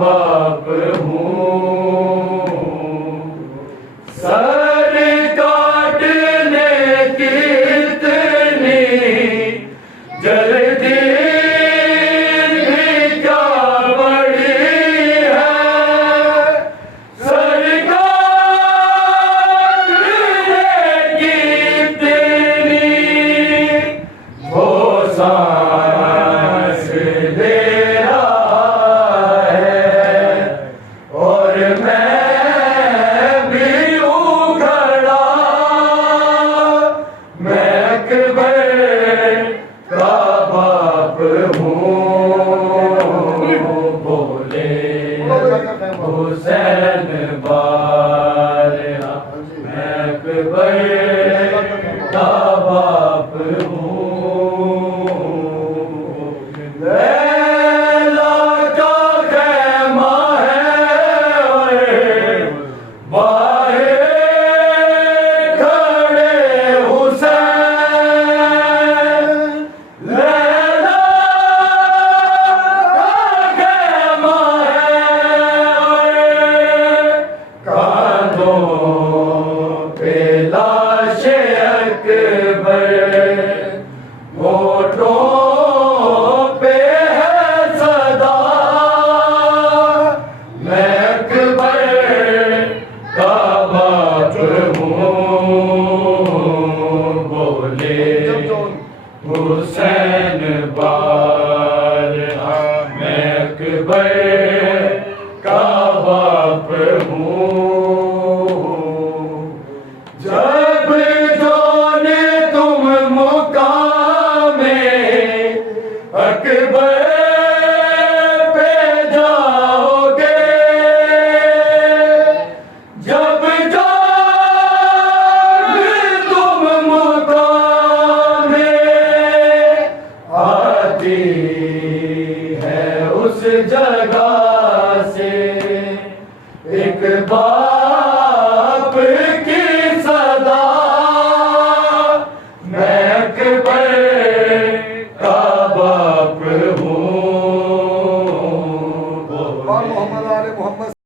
बाप हूँ सर काटने की इतनी जल्दी भी क्या बड़ी है। सर काटने की इतनी वो सांस ले हुसैन बारहा मैं अकबर का बाप हूँ। लैला का ख़ैमा है और बाहर खड़े हुसैन। लैला का ख़ैमा पे लाशे अकबर होठों पे है सदा मैं अकबर का बाप हूँ। बोले हुसैन बारहा मैं अकबर का बाप हूँ। जब जाने तुम मुकामे अकबर पे जाओगे, जब जाने तुम मुकामे आती है उस जगह से एक बार